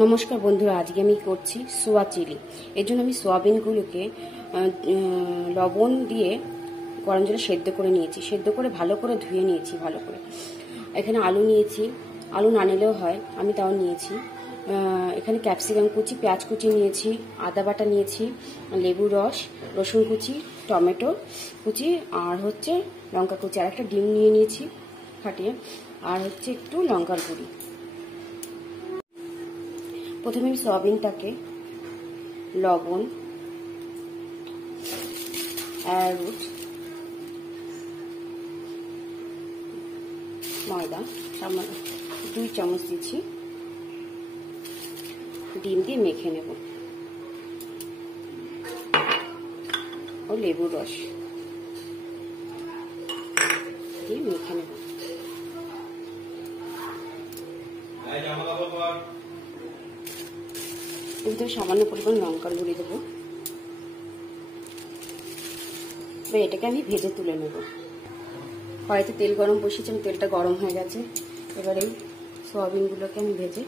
নমস্কার বন্ধুরা, আজকে আমি করছি সোয়া চিলি। এর জন্য আমি সোয়াবিনগুলোকে লবণ দিয়ে গরম জলে সেদ্ধ করে নিয়েছি। সেদ্ধ করে ভালো করে ধুয়ে নিয়েছি ভালো করে। এখানে আলু নিয়েছি, আলু না নিলেও হয়, আমি তাও নিয়েছি। এখানে ক্যাপসিকাম কুচি, পেঁয়াজ কুচি নিয়েছি, আদা বাটা নিয়েছি, লেবু রস, রসুন কুচি, টমেটো কুচি, আর হচ্ছে লঙ্কা কুচি, আর একটা ডিম নিয়ে নিয়েছি ফাটিয়ে, আর হচ্ছে একটু লঙ্কার গুঁড়ি। প্রথমে আমি সয়াবিনটাকে লবণ, অ্যারারুট, ময়দা সামান্য 2 চামচ দিচ্ছি, ডিম দিয়ে মেখে নেব, ও লেবুর রস দিয়ে মেখে নেব। এতে সামান্য পরিমাণ লঙ্কার গুঁড়ি দেবো। এটাকে আমি ভেজে তুলে নেব। কড়াইতে তেল গরম বসিয়েছি, আমি তেলটা গরম হয়ে গেছে। এবারে সয়াবিনগুলোকে আমি ভেজে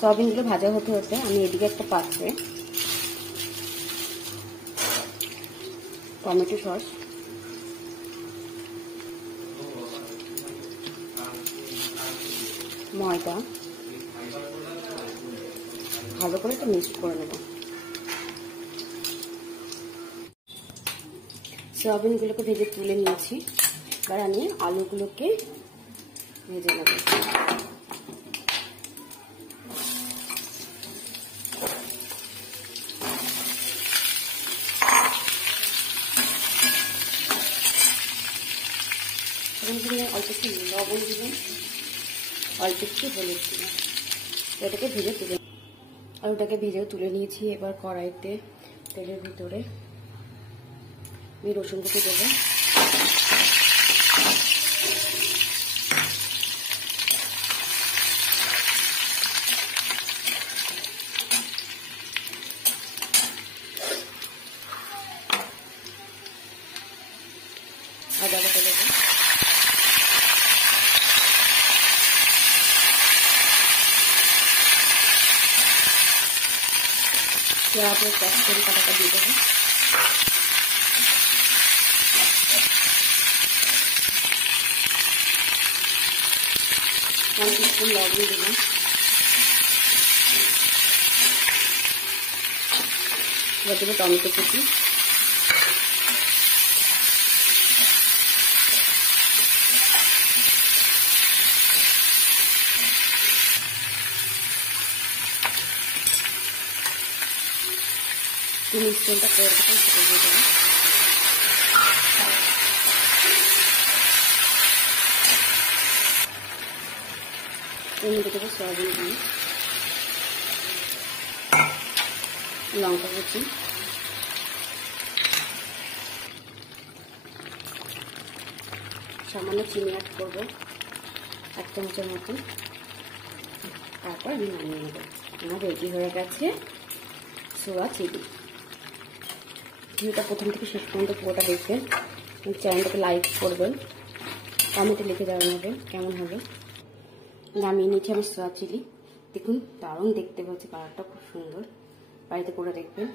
সয়াবিনগুলো ভাজা হতে হতে আমি এদিকে একটা পাত্রে টমেটো সস, ময়দা ভালো করে একটু মিক্স করে নেব। সয়াবিনগুলোকে ভেজে তুলে নিয়েছি। এবার আমি আলুগুলোকে ভেজে নেব। অল্প একটু লবণ দিবেন, অল্প একটু হলুদ দিবেন। এটাকে ভেজে তুলে, আলুটাকে ভেজেও তুলে নিয়েছি। এবার কড়াইতে তেলের ভিতরে আমি রসুন কুচি দেবো, আদা বাটা দেবো, পেঁয়াজ ও ক্যাপসিকাম কাটাটা দিয়ে দেবো, একটু লবণ দেবো, এবার দেবো টমেটো কুচি, মিশ্রণটা করে দেবো, সেটা দিয়ে দেবো। এর মধ্যে দেবো সয়াবিন দিয়ে, লঙ্কা কুচি, সামান্য চিনি অ্যাড করবো 1 চামচের মতন। তারপর আমি নামিয়ে নেবো। আমার রেডি হয়ে গেছে সোয়া চিলি। ভিডিওটা প্রথম থেকে শেষ পর্যন্ত পুরোটা দেখবেন, চ্যানেলটাকে লাইক করবেন, কমেন্টে লিখে জানাবেন কেমন হবে। নামিয়ে নিচ্ছি আমার সোয়া চিলি। দেখুন, দারুণ দেখতে পাচ্ছি, কালারটা খুব সুন্দর। বাড়িতে করে দেখবেন।